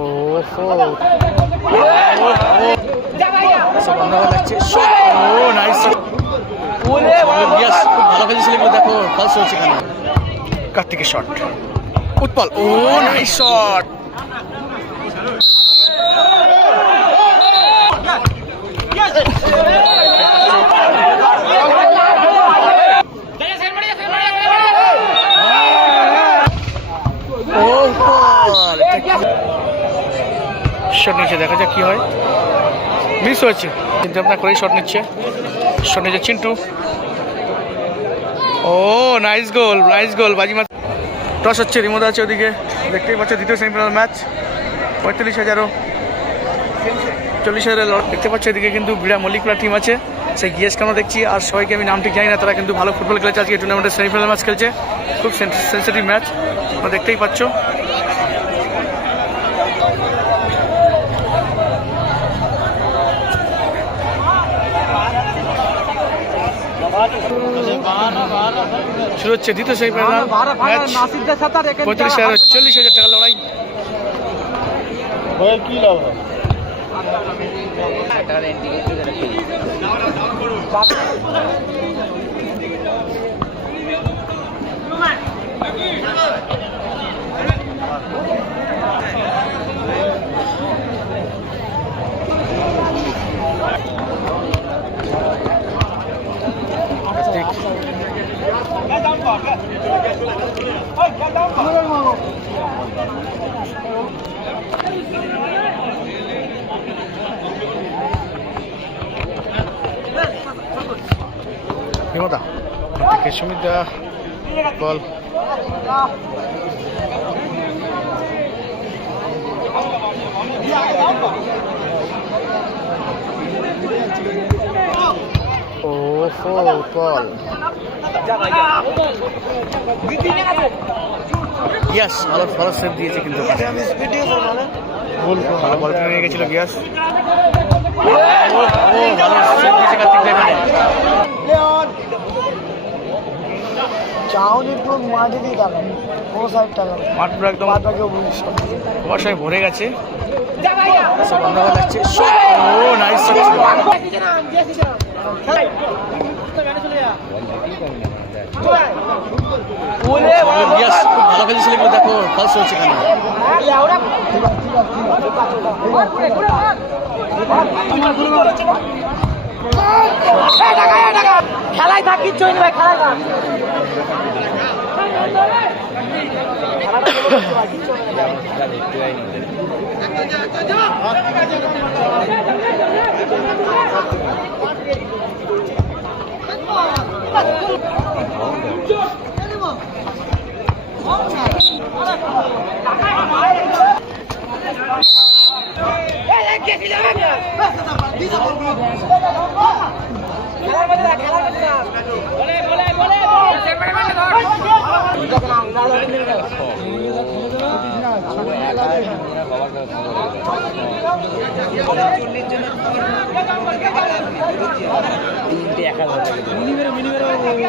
ও বন্ধ যাচ্ছে ও নাইস খুব ভালো খেলেছিল কিন্তু দেখো ফালস হচ্ছে এখানে। কার্তিকের শট উৎপল, ও নাইস শট ও শট নিচ্ছে দেখা যাক কি হয়। মিস হয়েছে। চিন্তা ভাবনা করেই শট নিচ্ছে। শট নিচ্ছে Chintu. Oh nice goal nice goal বাজি মাছ টস হচ্ছে, রিমোদ আছে ওদিকে। দেখতেই পাচ্ছ, দ্বিতীয় সেমিফাইনাল ম্যাচ পঁয়তাল্লিশ হাজারও। চল্লিশ হাজারের দেখতে পাচ্ছ, এদিকে কিন্তু বিড়া মল্লিকরা টিম আছে। সেই গিয়েস কেন দেখছি? আর সবাইকে আমি নাম ঠিক জানি না, তারা কিন্তু ভালো ফুটবল খেলেছে। আজকে টুর্নামেন্টের সেমিফাইনাল ম্যাচ খেলছে। খুব সেন্সিটিভ ম্যাচ দেখতেই পাচ্ছ। শুরু হচ্ছে দ্বিতীয় সেমিফাইনাল পঁয়ত্রিশ হাজার চল্লিশ হাজার টাকা লড়াই। কার্তিক বিমতা থেকে সুমিতা বল। ও হো বল। ইয়াস ভালো ভালো সেভ দিয়েছে কিন্তু ভালো বল নিয়ে গেছিল গিয়াস। ও ভালো সেভ দিয়েছে কার্তিক চাউনি পুরো মাঝে দিয়ে দাঁড়ান কোনো সাইড টাকা মাঠ পুরো একদম বাকি বলিস বর্ষায় ভরে গেছে। সব বন্ধ ও নাইস খুব ভালো খেলেছিল কিন্তু দেখো ফালস হচ্ছে খেলায় থাক কিচ্ছু হয়নি ভাই খেলায় থাক। মধ্যে থাক খেলার মধ্যে। থাক বলে বলে বলে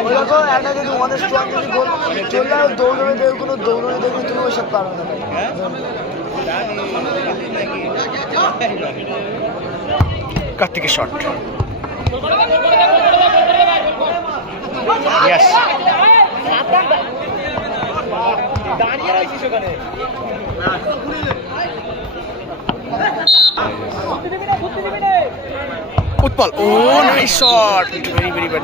ওরা তো একটা যদি ওয়ান এস ওয়ান যদি গোল চললে আর দৌড়বে দেখবে কোনো দৌড়ে দেখবে তুমি ওই সব না ভাই কার্তিকের shot Utpal oh nice shot very very bad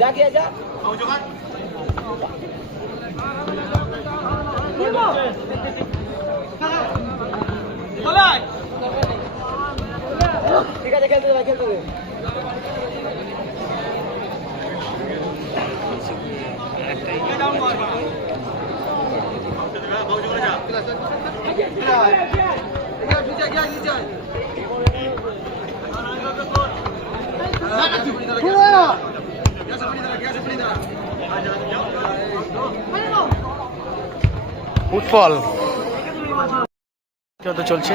जा किया ঠিক আছে খেলতে দেবে খেলতে দেবে। Yeah. তো চলছে?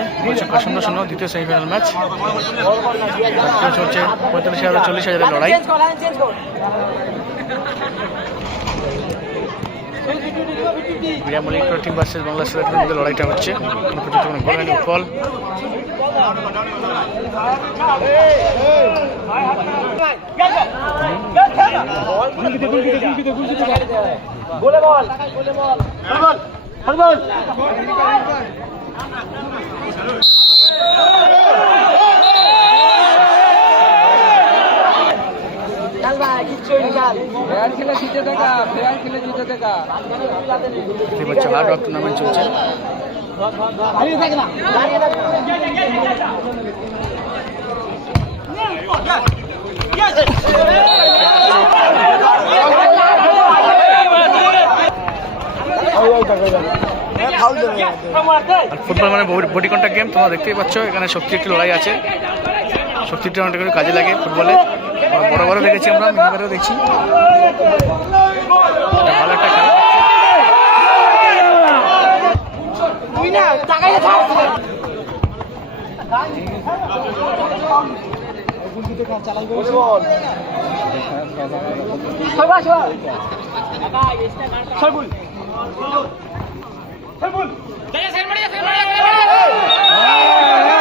সুন্দর শূন্য দ্বিতীয় সেমিফাইনাল ম্যাচ চলছে? পঁয়তাল্লিশ হাজার চল্লিশ হাজারের লড়াই। মলিক টিম ভার্সেস বাংলা সিলেটের মধ্যে লড়াইটা হচ্ছে। গোল হয়নি উৎপল দেখতে পাচ্ছি হার্ড ওয়ার্ক টুর্নামেন্ট চলছে? ফুটবল মানে বডি কন্ট্যাক্ট গেম তোমরা দেখতেই পাচ্ছ এখানে শক্তি একটি লড়াই আছে। করে কাজে লাগে ফুটবলে বড় বড় দেখেছি আমরা মিনিবারেও দেখছি। ভালো একটা খেলা। এলো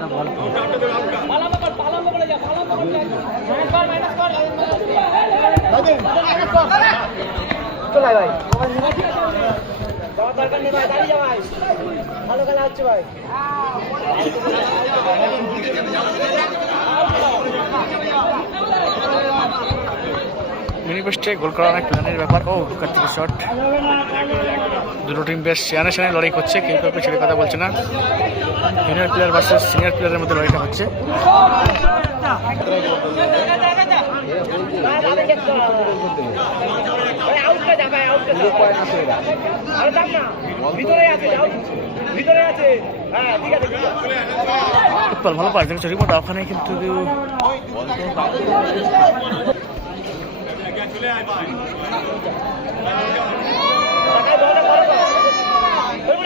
নম্বর মিনি গোল করা অনেক প্ল্যানের ব্যাপার। ও কার্তিকের শট দুটো টিম বেশ সেয়ানে সেয়ানে লড়াই করছে কেউ কাউকে ছেড়ে কথা বলছে না। জুনিয়র প্লেয়ার ভার্সেস সিনিয়র প্লেয়ারের মধ্যে লড়াইটা হচ্ছে। উৎপল ভালো পাস, দেখছ রিপোর্ট ওখানে কিন্তু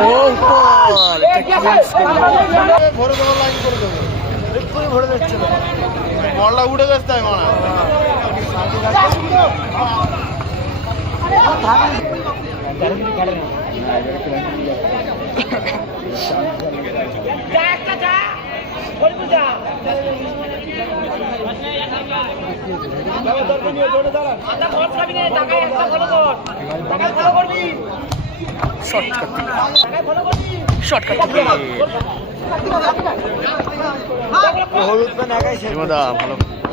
ও উৎপল এটা কি miss করল? ভরে দেবো লাইন করে দেবো এক্ষুনি ভরে দিচ্ছে না বলটা উঠে গেছে তাই মনে হয়। শর্ট কার্তিক শর্ট কার্তিক হলুদ প্যান্ট একাই শেষ বিমদা ভালো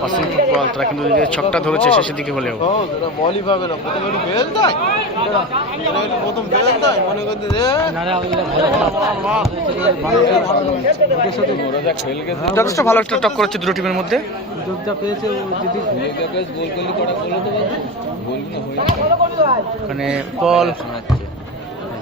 পাসিং ফুটবল তারা কিন্তু নিজেদের ছকটা ধরেছে শেষের দিকে হলেও। বলই পাবে না প্রথমে একটু বেল দেয় এটা প্রথম বেল দেয় মনে করতে যথেষ্ট ভালো একটা টক্কর হচ্ছে দুটো টিমের মধ্যে। ওখানে বল।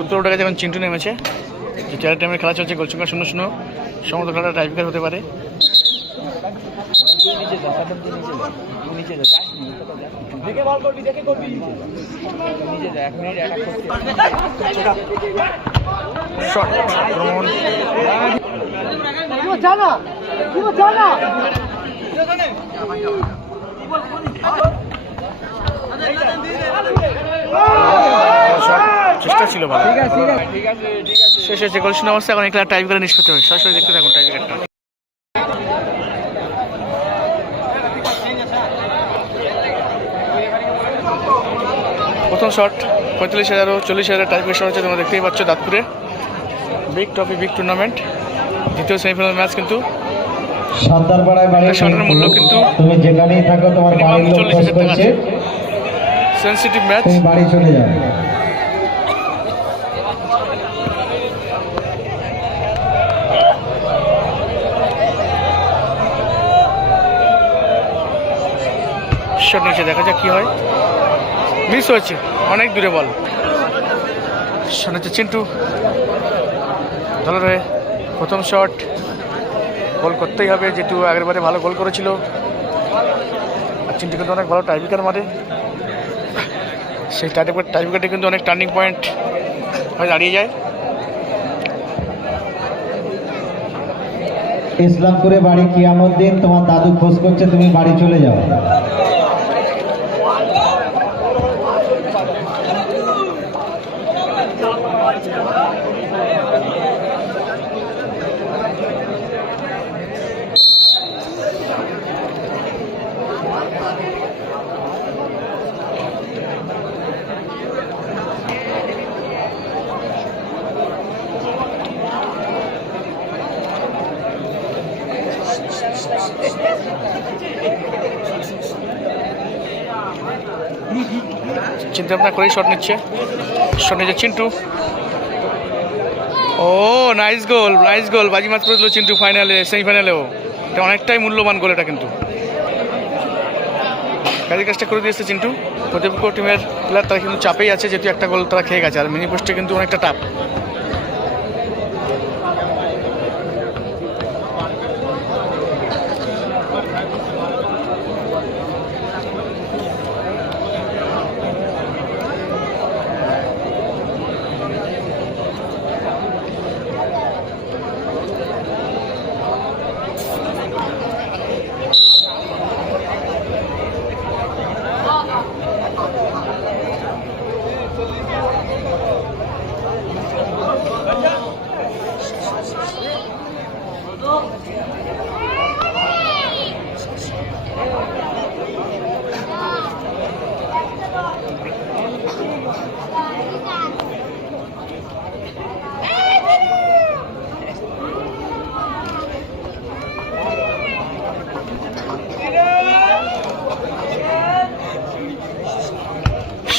উত্তর টাকা যখন চিন্টু নেমেছে। চার টাইমের খেলা চলছে গোলচুকা শূন্য শূন্য। সমস্ত খেলাটা টাইপিকার হতে পারে। শট আক্রমণ। শট চেষ্টা ছিল ভালো। শেষ হয়েছে গোল শূন্য অবস্থা এখন একটা টাইপ করে নিষ্পত্তি হবে। সরাসরি দেখতে থাকুন টাইপিকারটা প্রথম শট পঁয়তাল্লিশ হাজার ও চল্লিশ হাজার টাইপের শট হচ্ছে তোমরা দেখতেই পাচ্ছ দাঁতপুরে। বিগ ট্রফি বিগ টুর্নামেন্ট দ্বিতীয় সেমিফাইনাল ম্যাচ কিন্তু সর্দারপাড়ায় শটের মূল্য কিন্তু তুমি যেখানেই থাকো তোমার বাড়ির লোক 40,000 খোঁজ টাকা। সেন্সিটিভ ম্যাচ তুমি বাড়ি চলে যাবে শট নিচে দেখা যাক কি হয়। মিস হয়েছে অনেক দূরে বল। হচ্ছে চিন্টু। ভালো রয়ে প্রথম শট গোল করতেই হবে। যেহেতু আগেরবারে ভালো গোল করেছিল। আর চিন্টু কিন্তু অনেক ভালো টাইপিকার মারে। সেই টাইপিকার টাইপিকারটা কিন্তু অনেক টার্নিং পয়েন্ট হয়ে দাঁড়িয়ে যায়। ইসলামপুরে বাড়ি কিয়ামুদ্দিন তোমার দাদু খোঁজ করছে, তুমি বাড়ি চলে যাও। চিন্তা ভাবনা করেই শট নিচ্ছে। শট নিচ্ছে Chintu. Oh nice goal nice goal বাজিমাত করে দিল চিন্টু ফাইনালে সেমিফাইনালেও এটা অনেকটাই মূল্যবান গোল এটা কিন্তু। কাজের কাজটা করে দিয়েছে চিন্টু। প্রতিপক্ষ টিমের প্লেয়ার তারা কিন্তু চাপেই আছে, যেহেতু একটা গোল তারা খেয়ে গেছে। আর মিনি পোস্টে কিন্তু অনেকটা টাপ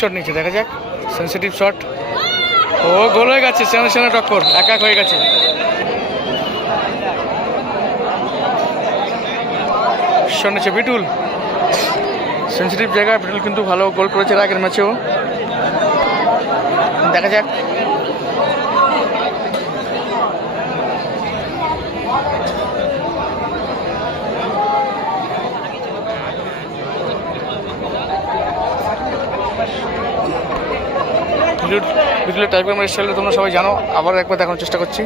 শট নিচ্ছে, দেখা যাক। সেন্সিটিভ শট ও, গোল হয়ে গেছে, সেনা সেনা টক্কর, এক এক হয়ে গেছে। শট নিচ্ছে বিটুল। সেন্সিটিভ জায়গায় বিটুল কিন্তু ভালো গোল করেছে আগের ম্যাচেও দেখা যাক। বিটুল বিটুলের টাইপের আমার স্টাইলটা তোমরা সবাই জানো, আবার একবার দেখানোর চেষ্টা করছি।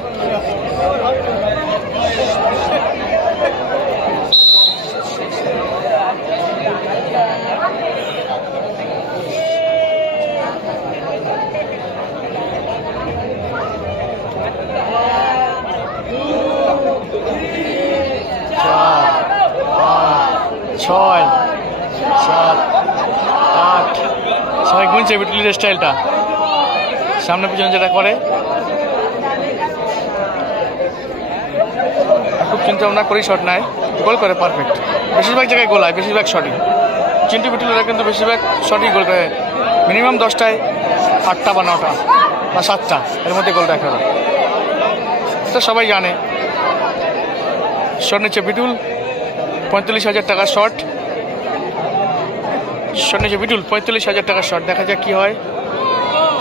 ছয়, সাত, আট সবাই গুনছে বিটুলির স্টাইলটা সামনে পিছনে যেটা করে। খুব চিন্তা ভাবনা করেই শট নেয়। গোল করে পারফেক্ট বেশিরভাগ জায়গায় গোল হয়, বেশিরভাগ শটই চিন্টু বিটুলেরা কিন্তু বেশিরভাগ শটই গোল করে। মিনিমাম দশটায় আটটা বা নটা বা সাতটা, এর মধ্যে গোল ওরা এটা সবাই জানে। শট নিচ্ছে বিটুল পঁয়তাল্লিশ হাজার টাকার শট শট নিচ্ছে বিটুল পঁয়তাল্লিশ হাজার টাকার শট দেখা যাক কি হয়।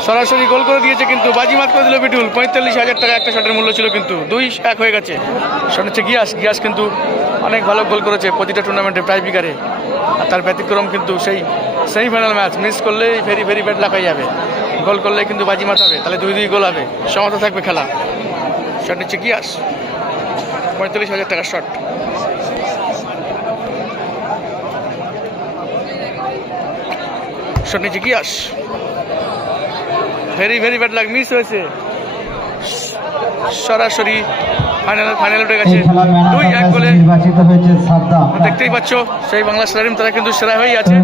সরাসরি গোল করে দিয়েছে কিন্তু বাজিমাত করে দিল বিটুল। পঁয়তাল্লিশ হাজার টাকা একটা শটের মূল্য ছিল কিন্তু দুই এক হয়ে গেছে। শট হচ্ছে গিয়াস। গিয়াস কিন্তু অনেক ভালো গোল করেছে প্রতিটা টুর্নামেন্টে প্রায় বিকারে আর তার ব্যতিক্রম কিন্তু সেই সেমিফাইনাল ম্যাচ মিস করলেই ভেরি ভেরি ব্যাড লাগাই যাবে। গোল করলে কিন্তু বাজিমাত হবে। তাহলে দুই দুই গোল হবে। সমতা থাকবে খেলা। শট নিচ্ছে গিয়াস। পঁয়তাল্লিশ হাজার টাকার শট শট নিচ্ছে গিয়াস। ভেরি ভেরি ব্যাড লাগ মিস হয়েছে। সরাসরি ফাইনাল ফাইনাল উঠে গেছে। দুই এক গোলে। নির্বাচিত হয়েছে সাদ্দাম। দেখতেই পাচ্ছ সেই বাংলা স্টেডিয়াম তারা কিন্তু সেরা হয়েই আছে।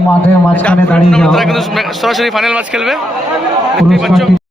তারা কিন্তু সরাসরি ফাইনাল ম্যাচ খেলবে। দেখতেই পাচ্ছ।